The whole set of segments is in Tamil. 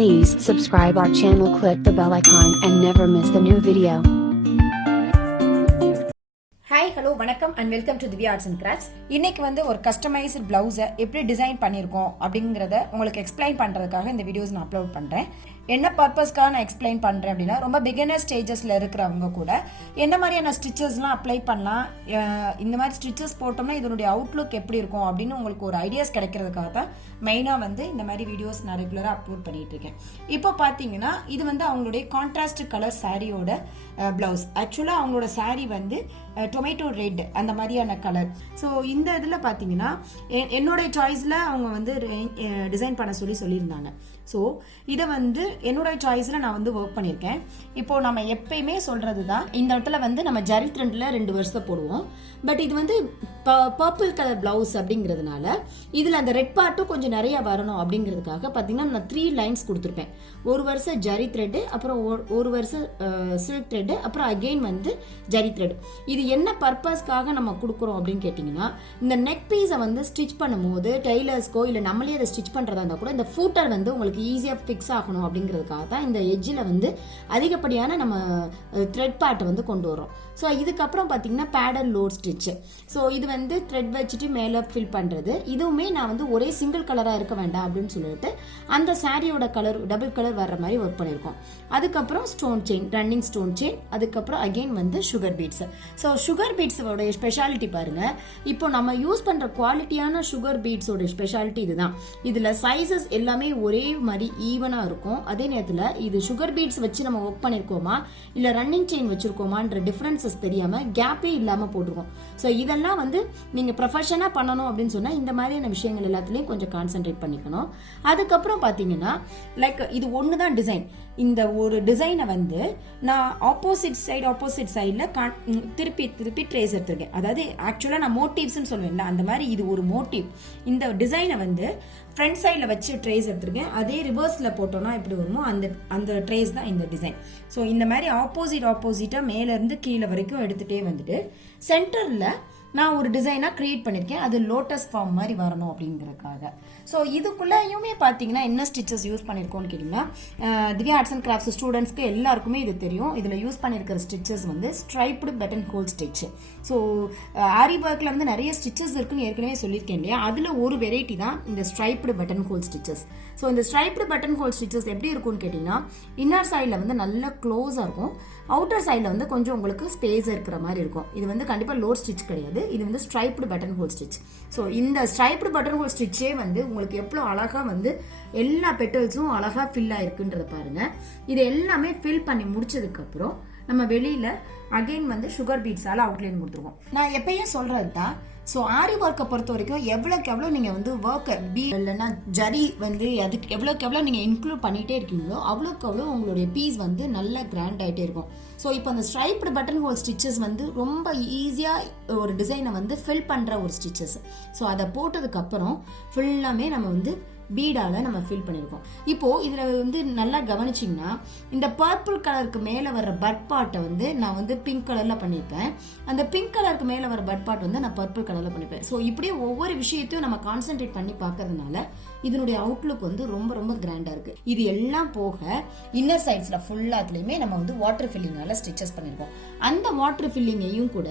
Please subscribe our channel, click the bell icon and never miss the new video. Hi, hello, வணக்கம் and welcome to Dhivya Arts and Crafts. இன்னைக்கு வந்து ஒரு கஸ்டமைஸ்ட் பிளவுஸை எப்படி டிசைன் பண்ணியிருக்கோம் அப்படிங்கிறத உங்களுக்கு எக்ஸ்பிளைன் பண்ணுறதுக்காக இந்த வீடியோஸ் நான் அப்லோட் பண்ணுறேன். என்ன பர்பஸ்க்காக நான் எக்ஸ்பிளைன் பண்ணுறேன் அப்படின்னா, ரொம்ப பிகினர் ஸ்டேஜஸில் இருக்கிறவங்க கூட என்ன மாதிரியான ஸ்டிச்சஸ்லாம் அப்ளை பண்ணலாம், இந்த மாதிரி ஸ்டிச்சஸ் போட்டோம்னா இதனுடைய அவுட்லுக் எப்படி இருக்கும் அப்படின்னு உங்களுக்கு ஒரு ஐடியாஸ் கிடைக்கிறதுக்காக தான் மெயினாக வந்து இந்த மாதிரி வீடியோஸ் நான் ரெகுலராக அப்லோட் பண்ணிட்டு இருக்கேன். இப்போ பார்த்தீங்கன்னா இது வந்து அவங்களுடைய கான்ட்ராஸ்ட் கலர் சாரியோட பிளவுஸ். ஆக்சுவலாக அவங்களோட சாரி வந்து டொமேட்டோ ரெட் அந்த மாதிரியான கலர். ஸோ இந்த இதில் பார்த்தீங்கன்னா என்னுடைய சாய்ஸில் அவங்க வந்து டிசைன் பண்ண சொல்லியிருந்தாங்க. ஸோ இதை வந்து என்னோட சாய்ஸில் நான் வந்து ஒர்க் பண்ணியிருக்கேன். இப்போது நம்ம எப்பயுமே சொல்கிறது தான், இந்த இடத்துல வந்து நம்ம ஜரி த்ரெட்டில் 2 வருஷம் போடுவோம். பட் இது வந்து பர்பிள் கலர் பிளவுஸ் அப்படிங்கிறதுனால இதில் அந்த ரெட் பார்ட்டும் கொஞ்சம் நிறைய வரணும் அப்படிங்கிறதுக்காக பார்த்தீங்கன்னா நான் 3 லைன்ஸ் கொடுத்துருப்பேன். 1 வருஷம் ஜரி த்ரெட்டு, அப்புறம் 1 வருஷம் சில்க் த்ரெட்டு, அப்புறம் அகெயின் வந்து ஜரி த்ரெட். இது என்ன பர்பஸ்க்காக நம்ம கொடுக்குறோம் அப்படின்னு கேட்டிங்கன்னா, இந்த நெக் பீஸை வந்து ஸ்டிச் பண்ணும்போது டெய்லர்ஸ்க்கோ இல்லை நம்மளே அதை ஸ்டிச் பண்ணுறதா இருந்தால் கூட இந்த ஃபூட்டர் வந்து உங்களுக்கு ஈஸியாக ஃபிக்ஸ் ஆகணும் அப்படிங்கிறதுக்காக தான் இந்த எட்ஜில் வந்து அதிகப்படியான நம்ம த்ரெட் பார்ட்டை வந்து கொண்டு வரோம். ஸோ இதுக்கப்புறம் பார்த்தீங்கன்னா பேடல் லோட் ஸ்டிச்சு. ஸோ இது வந்து த்ரெட் வச்சுட்டு மேலே ஃபில் பண்ணுறது. இதுவுமே நான் வந்து ஒரே சிங்கிள் கலராக இருக்க வேண்டாம் அப்படின்னு சொல்லிட்டு அந்த சாரியோட கலர் டபுள் கலர் வர்ற மாதிரி ஒர்க் பண்ணியிருக்கோம். அதுக்கப்புறம் stone chain, running stone chain, அதுக்கப்புறம் அகெயின் வந்து சுகர் பீட்ஸ். ஸோ சுகர் பீட்ஸோட ஸ்பெஷாலிட்டி பாருங்கள். இப்போ நம்ம யூஸ் பண்ணுற குவாலிட்டியான சுகர் பீட்ஸோட ஸ்பெஷாலிட்டி இதுதான். இதில் சைஸஸ் எல்லாமே ஒரே மாதிரி ஈவனாக இருக்கும். அதே நேரத்தில் இது சுகர் பீட்ஸ் வச்சு நம்ம ஒர்க் பண்ணியிருக்கோமா இல்லை ரன்னிங் செயின் வச்சுருக்கோமான்ற டிஃப்ரென்சஸ் தெரியாமல் கேப்பே இல்லாமல் போட்டிருக்கோம். ஸோ இதெல்லாம் வந்து நீங்கள் ப்ரொஃபஷனாக பண்ணணும் அப்படின்னு சொன்னால் இந்த மாதிரியான விஷயங்கள் எல்லாத்துலேயும் கொஞ்சம் கான்சென்ட்ரேட் பண்ணிக்கணும். அதுக்கப்புறம் பார்த்தீங்கன்னா லைக் இது ஒன்று தான் டிசைன். இந்த ஒரு டிசைனை வந்து நான் ஆப்போசிட் சைடில் திருப்பி ட்ரேஸ் எடுத்திருக்கேன். அதாவது ஆக்சுவலாக நான் மோட்டிவ்ஸ்ன்னு சொல்லுவேன்ல, அந்த மாதிரி இது ஒரு மோட்டிவ். இந்த டிசைனை வந்து ஃப்ரண்ட் சைடில் வச்சு ட்ரேஸ் எடுத்திருக்கேன். அதே ரிவர்ஸில் போட்டோன்னா எப்படி வருமோ அந்த ட்ரேஸ் தான் இந்த டிசைன். ஸோ இந்த மாதிரி ஆப்போசிட்டாக மேலேருந்து கீழே வரைக்கும் எடுத்துகிட்டே வந்துட்டு சென்டரில் நான் ஒரு டிசைனாக க்ரியேட் பண்ணியிருக்கேன். அது லோட்டஸ் ஃபார்ம் மாதிரி வரணும் அப்படிங்கிறதுக்காக. ஸோ இதுக்குள்ளேயுமே பார்த்தீங்கன்னா என்ன ஸ்டிச்சஸ் யூஸ் பண்ணியிருக்கோன்னு கேட்டிங்கன்னா, திவ்யா ஆர்ட்ஸ் அண்ட் கிராஃப்ட்ஸ் ஸ்டூடெண்ட்ஸ்க்கு எல்லாருக்குமே இது தெரியும். இதில் யூஸ் பண்ணியிருக்கிற ஸ்டிச்சஸ் வந்து striped button hole stitch. So aari ஒர்க்கில் வந்து நிறைய ஸ்டிச்சஸ் இருக்குன்னு ஏற்கனவே சொல்லியிருக்கேன் இல்லையா, அதில் ஒரு வெரைட்டி தான் இந்த striped button whole stitches. So இந்த ஸ்ட்ரைப்டு பட்டன் ஹோல் ஸ்டிச்சஸ் எப்படி இருக்கும்னு கேட்டிங்கன்னா, இன்னர் சைடில் வந்து நல்லா க்ளோஸாக இருக்கும், அவுட்டர் சைடில் வந்து கொஞ்சம் உங்களுக்கு ஸ்பேஸ் இருக்கிற மாதிரி இருக்கும். இது வந்து கண்டிப்பாக லோட் ஸ்டிச் கிடையாது, இது வந்து striped button hole stitch. So இந்த ஸ்ட்ரைப்டு பட்டன் ஹோல் ஸ்டிச்சே வந்து உங்களுக்கு எவ்வளோ அழகாக வந்து எல்லா பெட்டல்ஸும் அழகாக ஃபில் ஆயிருக்குன்றத பாருங்கள். இது எல்லாமே ஃபில் பண்ணி முடிச்சதுக்கப்புறம் நம்ம வெளியில் அகெயின் வந்து சுகர் பீட்ஸால் அவுட்லைன் கொடுத்துருவோம். நான் எப்பயும் சொல்கிறது தான், ஸோ ஆரி ஒர்க்கை பொறுத்த வரைக்கும் எவ்வளோக்கு எவ்வளோ நீங்கள் வந்து ஒர்க்கை இல்லைன்னா ஜரி வந்து அதுக்கு எவ்வளோக்கு எவ்வளோ நீங்கள் இன்க்ளூட் பண்ணிகிட்டே இருக்கீங்களோ அவ்வளோக்கு அவ்வளோ உங்களுடைய பீஸ் வந்து நல்லா கிராண்ட் ஆகிட்டே இருக்கும். ஸோ இப்போ அந்த ஸ்ட்ரைப்டு பட்டன் ஹோல் ஸ்டிச்சஸ் வந்து ரொம்ப ஈஸியாக ஒரு டிசைனை வந்து ஃபில் பண்ணுற ஒரு ஸ்டிச்சஸ். ஸோ அதை போட்டதுக்கப்புறம் ஃபுல்லாமே நம்ம வந்து பீடால நம்ம ஃபில் பண்ணியிருக்கோம். இப்போது இதில் வந்து நல்லா கவனிச்சிங்கன்னா, இந்த பர்பிள் கலருக்கு மேலே வர்ற பட் பார்ட்டை வந்து நான் வந்து பிங்க் கலரில் பண்ணியிருப்பேன். அந்த பிங்க் கலருக்கு மேலே வர பட் பார்ட் வந்து நான் பர்பிள் கலரில் பண்ணிப்பேன். ஸோ இப்படியே ஒவ்வொரு விஷயத்தையும் நம்ம கான்சென்ட்ரேட் பண்ணி பார்க்கறதுனால இதனுடைய அவுட்லுக் வந்து ரொம்ப ரொம்ப கிராண்டாக இருக்குது. இது எல்லாம் போக இன்னர் சைட்ஸில் ஃபுல்லாத்துலேயுமே நம்ம வந்து வாட்டர் ஃபில்லிங்கால ஸ்டிச்சஸ் பண்ணியிருக்கோம். அந்த வாட்டர் ஃபில்லிங்கையும் கூட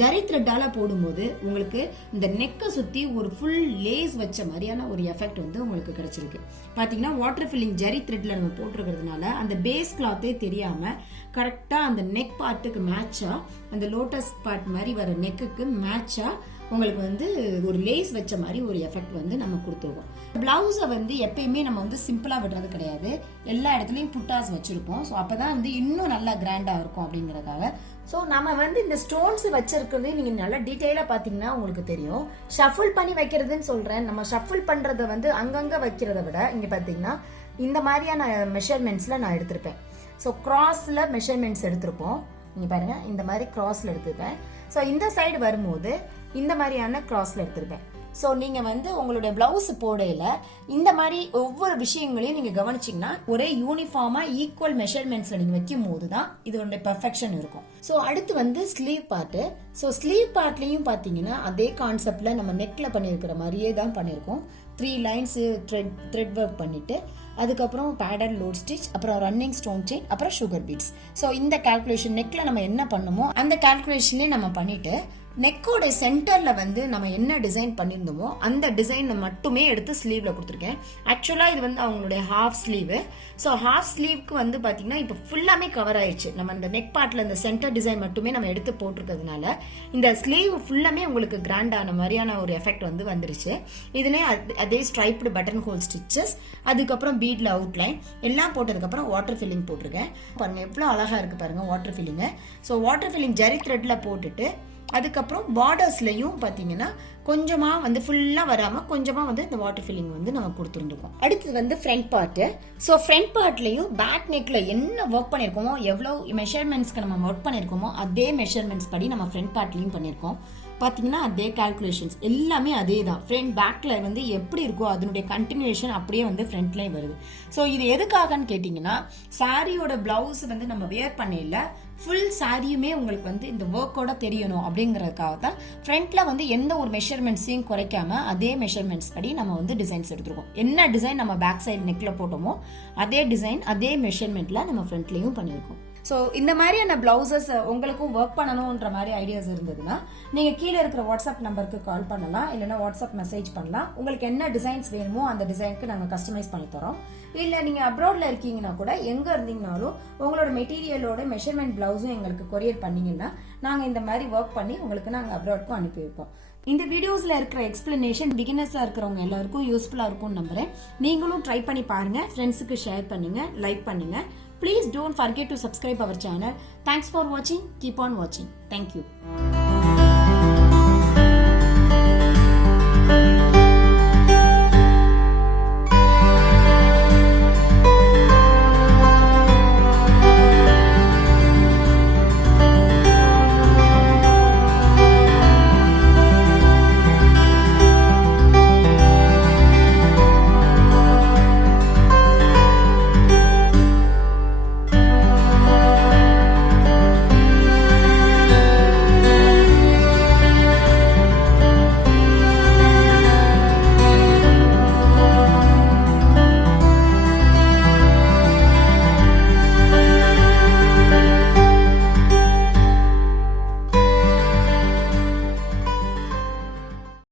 ஜரி த்ரெட்டால போடும்போது உங்களுக்கு இந்த நெக்கை சுற்றி ஒரு ஃபுல் லேஸ் வச்ச மாதிரியான ஒரு எஃபெக்ட் வந்து உங்களுக்கு கிடைச்சிருக்கு. பார்த்தீங்கன்னா வாட்டர் ஃபில்லிங் ஜரி த்ரெட்டில் நம்ம போட்டிருக்கிறதுனால அந்த பேஸ் கிளாத்தே தெரியாமல் கரெக்டாக அந்த நெக் பார்ட்டுக்கு மேட்சாக, அந்த லோட்டஸ் பார்ட் மாதிரி வர நெக்குக்கு மேட்சாக உங்களுக்கு வந்து ஒரு லேஸ் வச்ச மாதிரி ஒரு எஃபெக்ட் வந்து நம்ம கொடுத்துருக்கோம். பிளவுஸை வந்து எப்பயுமே நம்ம வந்து சிம்பிளாக விடுறது கிடையாது, எல்லா இடத்துலையும் புட்டாஸ் வச்சுருப்போம். ஸோ அப்போ தான் வந்து இன்னும் நல்லா கிராண்டாக இருக்கும் அப்படிங்கிறதுக்காக. ஸோ நம்ம வந்து இந்த ஸ்டோன்ஸ் வச்சிருக்கிறது நீங்கள் நல்லா டீட்டெயிலாக பார்த்தீங்கன்னா உங்களுக்கு தெரியும். ஷஃபிள் பண்ணி வைக்கிறதுன்னு சொல்கிறேன். நம்ம ஷஃபிள் பண்ணுறத வந்து அங்கங்கே வைக்கிறத விட இங்கே பார்த்தீங்கன்னா இந்த மாதிரியான மெஷர்மெண்ட்ஸில் நான் எடுத்திருப்பேன். ஸோ கிராஸில் மெஷர்மெண்ட்ஸ் எடுத்திருப்போம். நீங்கள் பாருங்கள், இந்த மாதிரி கிராஸில் எடுத்துருப்பேன். ஸோ இந்த சைடு வரும்போது இந்த மாதிரியான கிராஸில் எடுத்திருப்பேன். ஸோ நீங்கள் வந்து உங்களுடைய பிளவுஸ் போடையில் இந்த மாதிரி ஒவ்வொரு விஷயங்களையும் நீங்கள் கவனிச்சிங்கன்னா ஒரே யூனிஃபார்மாக ஈக்குவல் மெஷர்மெண்ட்ஸில் நீங்கள் வைக்கும் போது தான் இதோடைய பெர்ஃபெக்ஷன் இருக்கும். ஸோ அடுத்து வந்து ஸ்லீவ் பார்ட்டு. ஸோ ஸ்லீவ் பார்ட்லேயும் பார்த்தீங்கன்னா அதே கான்செப்டில் நம்ம நெக்கில் பண்ணியிருக்கிற மாதிரியே தான் பண்ணியிருக்கோம். 3 லைன்ஸு த்ரெட் ஒர்க் பண்ணிவிட்டு அதுக்கப்புறம் பேடல் லோட் ஸ்டிச், அப்புறம் ரன்னிங் ஸ்டோன் செயின், அப்புறம் சுகர் பீட்ஸ். ஸோ இந்த கால்குலேஷன் நெக்கில் நம்ம என்ன பண்ணுமோ அந்த கால்குலேஷனே நம்ம பண்ணிவிட்டு நெக்கோட சென்டரில் வந்து நம்ம என்ன டிசைன் பண்ணியிருந்தோமோ அந்த டிசைனை மட்டுமே எடுத்து ஸ்லீவில் கொடுத்துருக்கேன். ஆக்சுவலாக இது வந்து அவங்களுடைய ஹாஃப் ஸ்லீவு. ஸோ ஹாஃப் ஸ்லீவ்க்கு வந்து பார்த்தீங்கன்னா இப்போ ஃபுல்லாமே கவர் ஆயிடுச்சு. நம்ம இந்த நெக் பார்ட்டில் இந்த சென்டர் டிசைன் மட்டுமே நம்ம எடுத்து போட்டிருக்கிறதுனால இந்த ஸ்லீவ் ஃபுல்லாமே உங்களுக்கு கிராண்டான மாதிரியான ஒரு எஃபெக்ட் வந்து வந்துருச்சு. இதுலேயே அதே ஸ்ட்ரைப்டு பட்டன் ஹோல் ஸ்டிச்சஸ், அதுக்கப்புறம் பீட்ல அவுட்லைன் எல்லாம் போட்டதுக்கப்புறம் வாட்டர் ஃபில்லிங் போட்டிருக்கேன். பாருங்கள் எவ்வளோ அழகாக இருக்குது பாருங்கள் water filling. So water filling zari த்ரெட்டில் போட்டுட்டு அதுக்கப்புறம் பார்டர்ஸ்லையும் பார்த்தீங்கன்னா கொஞ்சமாக வந்து ஃபுல்லாக வராமல் கொஞ்சமாக வந்து இந்த வாட்டர் ஃபில்லிங் வந்து நம்ம கொடுத்துருந்துருக்கோம். அடுத்தது வந்து ஃப்ரண்ட் பார்ட்டு. ஸோ ஃப்ரண்ட் பார்ட்லையும் பேக் நெக்கில் என்ன ஒர்க் பண்ணியிருக்கோமோ, எவ்வளோ மெஷர்மெண்ட்ஸ்க்கு நம்ம ஒர்க் பண்ணியிருக்கோமோ அதே மெஷர்மெண்ட்ஸ் படி நம்ம ஃப்ரண்ட் பார்ட்லையும் பண்ணியிருக்கோம். பார்த்தீங்கன்னா அதே கால்குலேஷன்ஸ் எல்லாமே அதே தான். ஃப்ரண்ட் பேக்கில் வந்து எப்படி இருக்கோ அதனுடைய கண்டினியூஷன் அப்படியே வந்து ஃப்ரண்ட்லேயும் வருது. ஸோ இது எதுக்காகன்னு கேட்டிங்கன்னா சாரியோட பிளவுஸ் வந்து நம்ம வியர் பண்ணல ஃபுல் சாரியுமே உங்களுக்கு வந்து இந்த ஒர்க்கோட தெரியணும் அப்படிங்கிறதுக்காக தான் ஃப்ரண்ட்ல வந்து எந்த ஒரு மெஷர்மெண்ட்ஸையும் குறைக்காம அதே மெஷர்மெண்ட்ஸ் படி நம்ம வந்து டிசைன்ஸ் எடுத்துருக்கோம். என்ன டிசைன் நம்ம பேக் சைடு நெக்ல போட்டோமோ அதே டிசைன் அதே மெஷர்மெண்ட்ல நம்ம ஃப்ரண்ட்லயும் பண்ணியிருக்கோம். ஸோ இந்த மாதிரியான பிளவுசஸ் உங்களுக்கும் ஒர்க் பண்ணணுன்ற மாதிரி ஐடியாஸ் இருந்ததுன்னா நீங்கள் கீழே இருக்கிற வாட்ஸ்அப் நம்பருக்கு கால் பண்ணலாம், இல்லைன்னா வாட்ஸ்அப் மெசேஜ் பண்ணலாம். உங்களுக்கு என்ன டிசைன்ஸ் வேணுமோ அந்த டிசைனுக்கு நாங்கள் கஸ்டமைஸ் பண்ணி தரோம். இல்லை நீங்கள் அப்ராட்ல இருக்கீங்கன்னா கூட எங்கே இருந்தீங்கனாலும் உங்களோட மெட்டீரியலோட மெஷர்மெண்ட் பிளவுஸும் எங்களுக்கு கொரியர் பண்ணீங்கன்னா நாங்கள் இந்த மாதிரி ஒர்க் பண்ணி உங்களுக்கு நாங்கள் அப்ராட்க்கும் அனுப்பி வைப்போம். இந்த வீடியோஸில் இருக்கிற எக்ஸ்பிளனேஷன் பிகினர்ஸாக இருக்கிறவங்க எல்லாருக்கும் யூஸ்ஃபுல்லாக இருக்கும்னு நம்புறேன். நீங்களும் ட்ரை பண்ணி பாருங்கள், ஃப்ரெண்ட்ஸுக்கு ஷேர் பண்ணுங்கள், லைக் பண்ணுங்கள். Please don't forget to subscribe our channel. Thanks for watching. Keep on watching. Thank you.